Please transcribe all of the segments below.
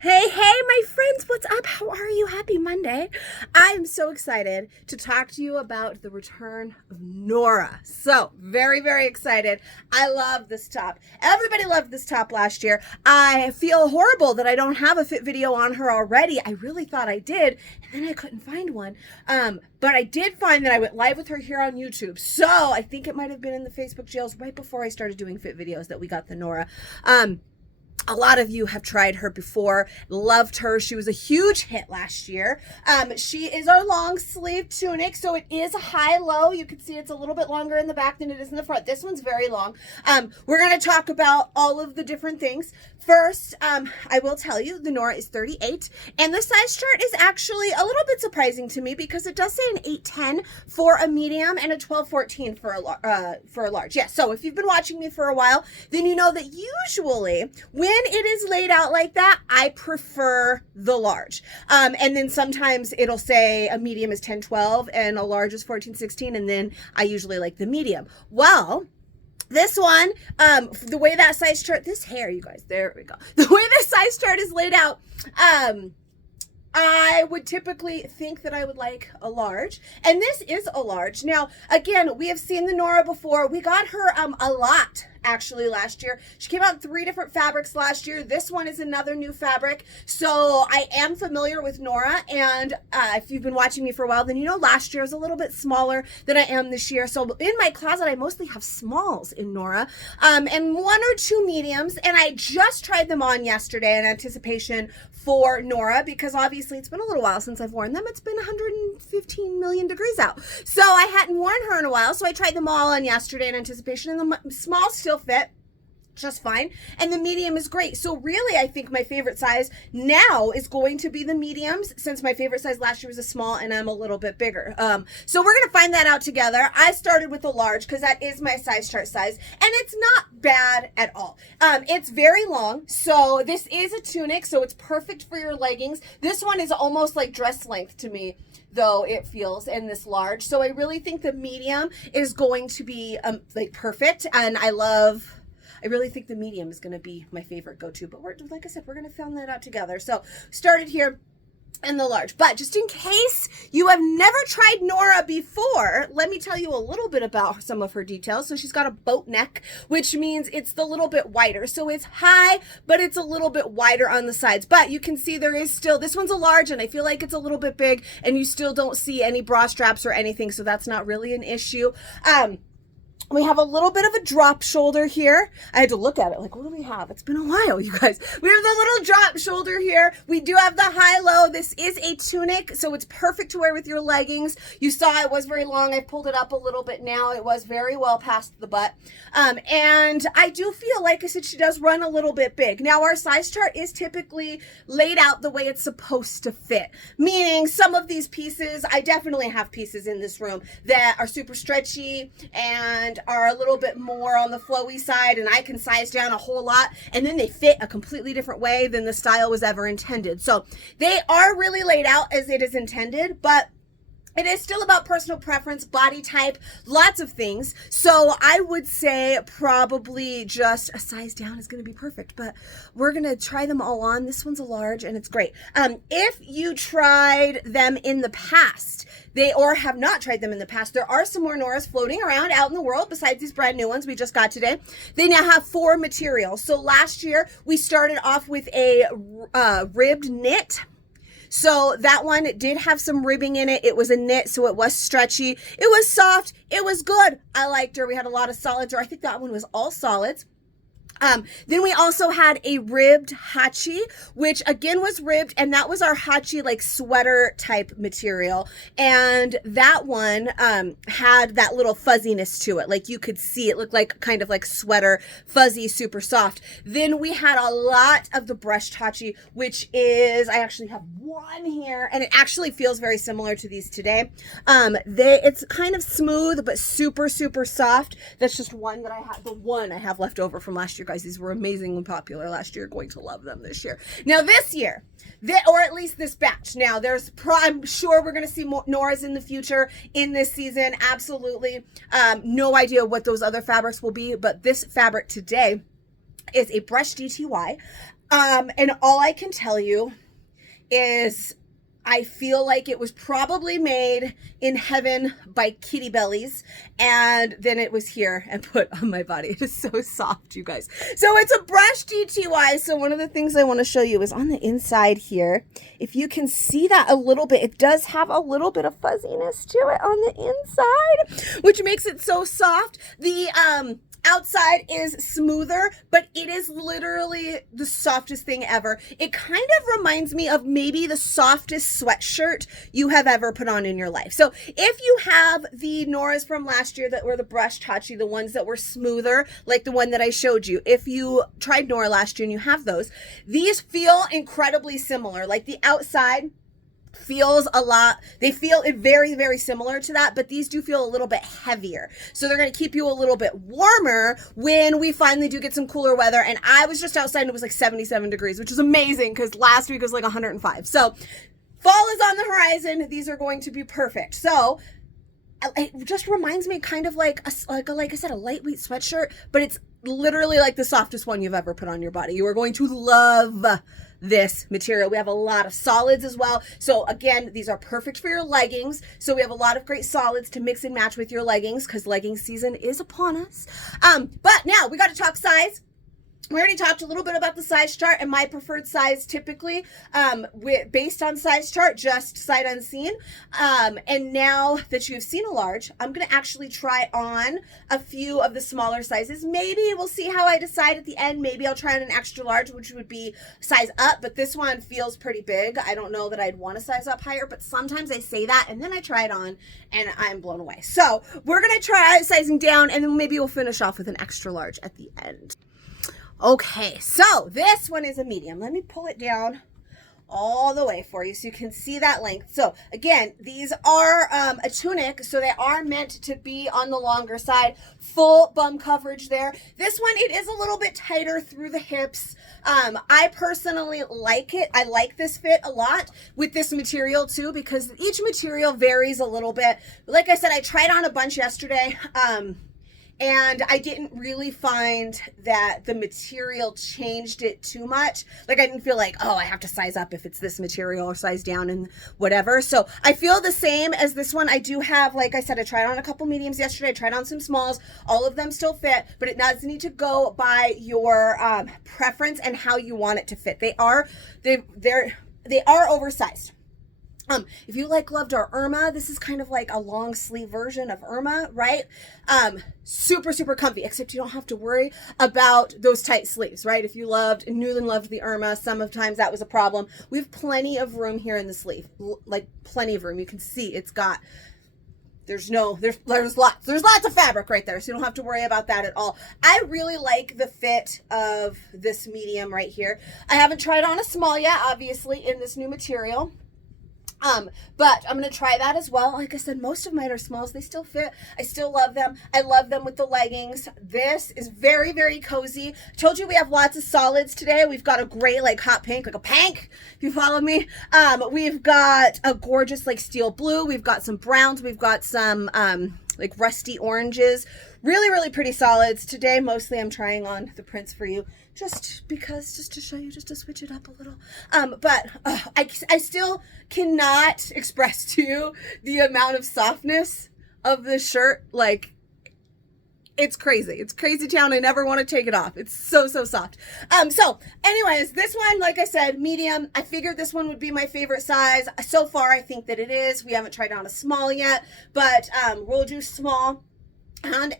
Hey, my friends, what's up? How are you? Happy Monday. I'm so excited to talk to you about the return of Nora. So, very excited. I love this top. Everybody loved this top last year. I feel horrible that I don't have a fit video on her already. I really thought I did, and then I couldn't find one. But I did find that I went live with her here on YouTube. So, I think it might have been in the Facebook jails right before I started doing fit videos that we got the Nora. A lot of you have tried her before, loved her. She was a huge hit last year. She is our long sleeve tunic, so it is a high-low. You can see it's a little bit longer in the back than it is in the front. This one's very long. We're going to talk about all of the different things. First, I will tell you, the Nora is 38, and the size chart is actually a little bit surprising to me because it does say an 8'10" for a medium and a 12'14" for a large. Yeah, so if you've been watching me for a while, then you know that usually when it is laid out like that, I prefer the large. And then sometimes it'll say a medium is 10-12 and a large is 14-16, and then I usually like the medium. Well, this one, the way that size chart, this hair, you guys, there we go. The way this size chart is laid out, I would typically think that I would like a large, and this is a large. Now, again, we have seen the Nora before. We got her a lot actually last year. She came out in 3 different fabrics last year. This one is another new fabric. So I am familiar with Nora, and if you've been watching me for a while, then you know last year was a little bit smaller than I am this year. So in my closet, I mostly have smalls in Nora, and 1 or 2 mediums, and I just tried them on yesterday in anticipation for Nora because obviously it's been a little while since I've worn them. It's been 115 million degrees out. So I hadn't worn her in a while, so I tried them all on yesterday in anticipation, and the small still fit just fine, and the medium is great. So really, I think my favorite size now is going to be the mediums, since my favorite size last year was a small and I'm a little bit bigger. So we're gonna find that out together. I started with a large because that is my size chart size, and it's not bad at all. It's very long, so this is a tunic, so it's perfect for your leggings. This one is almost like dress length to me, though it feels, in this large. So I really think the medium is going to be like perfect, and I really think the medium is going to be my favorite go-to, but like I said, we're going to find that out together. So started here in the large, but just in case you have never tried Nora before, let me tell you a little bit about some of her details. So she's got a boat neck, which means it's the little bit wider. So it's high, but it's a little bit wider on the sides. But you can see there is still, this one's a large, and I feel like it's a little bit big, and you still don't see any bra straps or anything, so that's not really an issue. We have a little bit of a drop shoulder here. I had to look at it like, what do we have? It's been a while, you guys. We have the little drop shoulder here. We do have the high-low. This is a tunic, so it's perfect to wear with your leggings. You saw it was very long. I pulled it up a little bit now. It was very well past the butt. And I do feel, like I said, she does run a little bit big. Now, our size chart is typically laid out the way it's supposed to fit, meaning some of these pieces, I definitely have pieces in this room that are super stretchy and are a little bit more on the flowy side, and I can size down a whole lot, and then they fit a completely different way than the style was ever intended. So they are really laid out as it is intended, but it is still about personal preference, body type, lots of things. So I would say probably just a size down is going to be perfect, but we're going to try them all on. This one's a large, and it's great. If you tried them in the past, or have not tried them in the past, there are some more Noras floating around out in the world besides these brand new ones we just got today. They now have 4 materials. So last year we started off with a ribbed knit. So that one did have some ribbing in it. It was a knit, so it was stretchy. It was soft. It was good. I liked her. We had a lot of solids, or I think that one was all solids. Then we also had a ribbed hachi, which again was ribbed, and that was our hachi like sweater type material. And that one had that little fuzziness to it. Like you could see it looked like kind of like sweater, fuzzy, super soft. Then we had a lot of the brushed hachi, which is, I actually have one here, and it actually feels very similar to these today. It's kind of smooth, but super, super soft. That's just one that I have, the one I have left over from last year. Guys, these were amazingly popular last year. Going to love them this year. Now this year, or at least this batch. Now I'm sure we're going to see more Noras in the future in this season. Absolutely. No idea what those other fabrics will be, but this fabric today is a brushed DTY. And all I can tell you is I feel like it was probably made in heaven by kitty bellies, and then it was here and put on my body. It is so soft, you guys. So it's a brush DTY. So one of the things I want to show you is on the inside here. If you can see that a little bit, it does have a little bit of fuzziness to it on the inside, which makes it so soft. The outside is smoother, but it is literally the softest thing ever. It kind of reminds me of maybe the softest sweatshirt you have ever put on in your life. So if you have the Noras from last year that were the brush touchy, the ones that were smoother, like the one that I showed you, if you tried Nora last year and you have those, these feel incredibly similar. Like the outside feels a lot, they feel it very, very similar to that, but these do feel a little bit heavier. So they're going to keep you a little bit warmer when we finally do get some cooler weather. And I was just outside and it was like 77 degrees, which is amazing because last week was like 105. So fall is on the horizon. These are going to be perfect. So it just reminds me kind of like I said, a lightweight sweatshirt, but it's literally like the softest one you've ever put on your body. You are going to love this material. We have a lot of solids as well. So again, these are perfect for your leggings. So we have a lot of great solids to mix and match with your leggings because legging season is upon us. But now we got to talk size. We already talked a little bit about the size chart and my preferred size typically based on size chart, just sight unseen. And now that you've seen a large, I'm going to actually try on a few of the smaller sizes. Maybe we'll see how I decide at the end. Maybe I'll try on an extra large, which would be size up, but this one feels pretty big. I don't know that I'd want to size up higher, but sometimes I say that and then I try it on and I'm blown away. So we're going to try sizing down and then maybe we'll finish off with an extra large at the end. Okay, so this one is a medium. Let me pull it down all the way for you so you can see that length. So again, these are a tunic, so they are meant to be on the longer side. Full bum coverage there. This one, it is a little bit tighter through the hips. I personally like it. I like this fit a lot with this material too, because each material varies a little bit. Like I said, I tried on a bunch yesterday. And I didn't really find that the material changed it too much. Like I didn't feel like, oh, I have to size up if it's this material or size down and whatever. So I feel the same as this one. I do have, like I said, I tried on a couple mediums yesterday. I tried on some smalls. All of them still fit, but it does need to go by your preference and how you want it to fit. They are oversized. If you loved our Irma, this is kind of like a long sleeve version of Irma, right? Super, super comfy, except you don't have to worry about those tight sleeves, right? If you knew and loved the Irma, sometimes that was a problem. We have plenty of room here in the sleeve, like plenty of room. You can see it's got, there's lots of fabric right there, so you don't have to worry about that at all. I really like the fit of this medium right here. I haven't tried on a small yet, obviously, in this new material. But I'm going to try that as well. Like I said, most of mine are smalls. They still fit. I still love them. I love them with the leggings. This is very, very cozy. I told you we have lots of solids today. We've got a great, hot pink, like a pank, if you follow me. We've got a gorgeous, steel blue. We've got some browns. We've got some, rusty oranges. Really, really pretty solids. Today, mostly I'm trying on the prints for you. Just to show you, just to switch it up a little. But I still cannot express to you the amount of softness of this shirt. It's crazy. It's crazy town. I never want to take it off. It's so, so soft. So anyways, this one, like I said, medium. I figured this one would be my favorite size. So far, I think that it is. We haven't tried on a small yet, but we'll do small and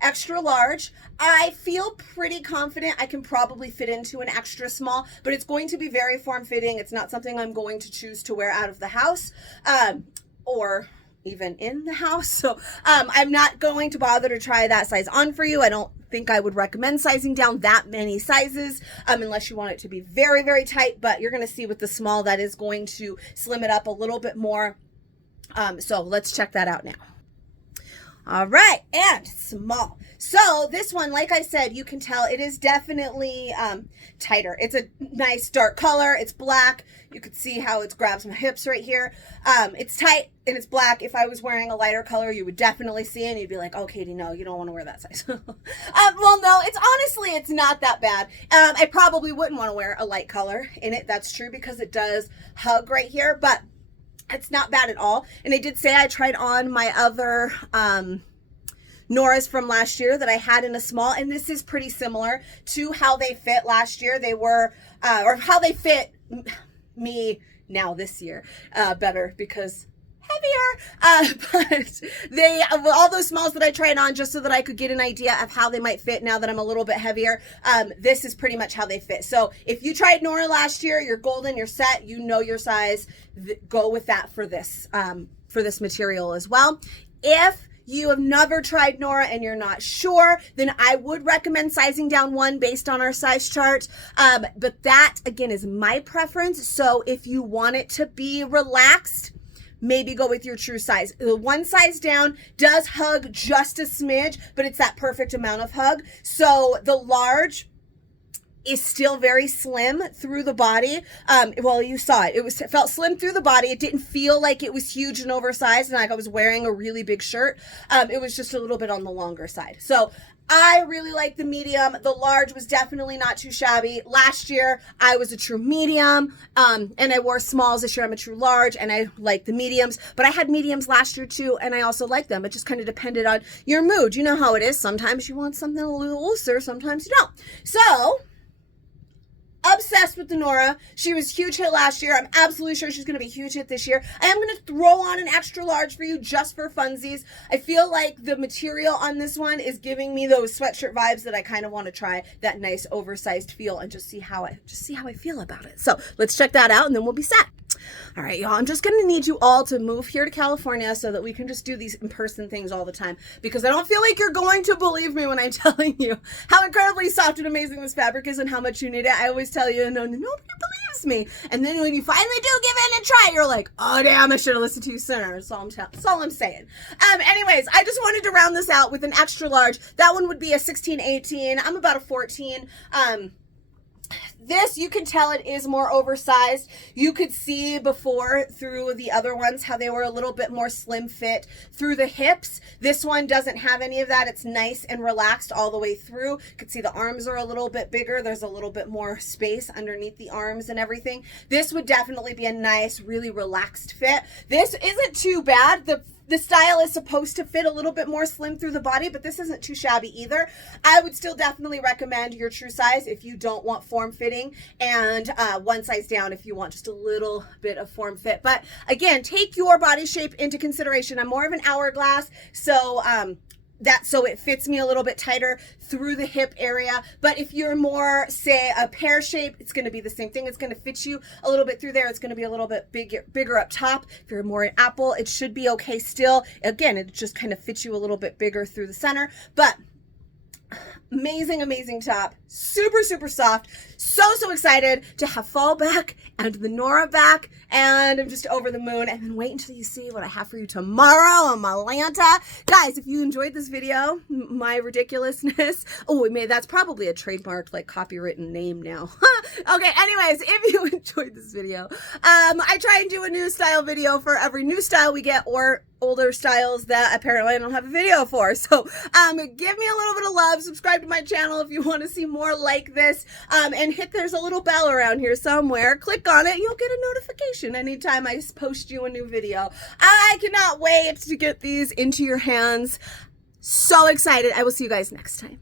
extra large. I feel pretty confident I can probably fit into an extra small, but it's going to be very form-fitting. It's not something I'm going to choose to wear out of the house or even in the house. So I'm not going to bother to try that size on for you. I don't think I would recommend sizing down that many sizes unless you want it to be very, very tight, but you're going to see with the small that is going to slim it up a little bit more. So let's check that out now. All right, and small. So this one, like I said, you can tell it is definitely tighter. It's a nice dark color. It's black. You could see how it grabs my hips right here. It's tight and it's black. If I was wearing a lighter color, you would definitely see it and you'd be like, oh, Katie, no, you don't want to wear that size. Well, no, it's not that bad. I probably wouldn't want to wear a light color in it. That's true because it does hug right here, but it's not bad at all. And I did say I tried on my other Nora's from last year that I had in a small, and this is pretty similar to how they fit last year. They were, or how they fit me now this year, better because heavier, but they, all those smalls that I tried on just so that I could get an idea of how they might fit now that I'm a little bit heavier, this is pretty much how they fit. So if you tried Nora last year, you're golden, you're set, you know your size, go with that for this material as well. If you have never tried Nora and you're not sure, then I would recommend sizing down one based on our size chart. But that, again, is my preference. So if you want it to be relaxed, maybe go with your true size. The one size down does hug just a smidge, but it's that perfect amount of hug. So the large is still very slim through the body. Well, you saw it. It felt slim through the body. It didn't feel like it was huge and oversized and like I was wearing a really big shirt. It was just a little bit on the longer side. So I really like the medium. The large was definitely not too shabby. Last year, I was a true medium, and I wore smalls. This year, I'm a true large, and I like the mediums. But I had mediums last year, too, and I also like them. It just kind of depended on your mood. You know how it is. Sometimes you want something a little looser. Sometimes you don't. So obsessed with the Nora. She was a huge hit last year. I'm absolutely sure she's going to be a huge hit this year. I am going to throw on an extra large for you just for funsies. I feel like the material on this one is giving me those sweatshirt vibes that I kind of want to try, that nice oversized feel, and just see how I feel about it. So let's check that out and then we'll be set. All right, y'all, I'm just going to need you all to move here to California so that we can just do these in-person things all the time, because I don't feel like you're going to believe me when I'm telling you how incredibly soft and amazing this fabric is and how much you need it. I always tell you, no, nobody believes me. And then when you finally do give in and try it, you're like, oh, damn, I should have listened to you sooner. That's all I'm saying. Anyways, I just wanted to round this out with an extra large. That one would be a 16, 18. I'm about a 14. This, you can tell it is more oversized. You could see before through the other ones how they were a little bit more slim fit through the hips. This one doesn't have any of that. It's nice and relaxed all the way through. You can see the arms are a little bit bigger. There's a little bit more space underneath the arms and everything. This would definitely be a nice, really relaxed fit. This isn't too bad. The style is supposed to fit a little bit more slim through the body, but this isn't too shabby either. I would still definitely recommend your true size if you don't want form fitting, and one size down if you want just a little bit of form fit. But again, take your body shape into consideration. I'm more of an hourglass, so so it fits me a little bit tighter through the hip area. But if you're more, say, a pear shape, it's going to be the same thing. It's going to fit you a little bit through there. It's going to be a little bit bigger up top. If you're more an apple, it should be okay still. Again, it just kind of fits you a little bit bigger through the center. But amazing top, super soft. So excited to have fall back and the Nora back, and I'm just over the moon. And then wait until you see what I have for you tomorrow on Malanta. Guys, if you enjoyed this video, my ridiculousness, that's probably a trademarked, like, copywritten name now. Okay, anyways, if you enjoyed this video, I try and do a new style video for every new style we get, or older styles that apparently I don't have a video for. So give me a little bit of love, subscribe to my channel if you want to see more like this, and there's a little bell around here somewhere. Click on it, you'll get a notification anytime I post you a new video. I cannot wait to get these into your hands. So excited. I will see you guys next time.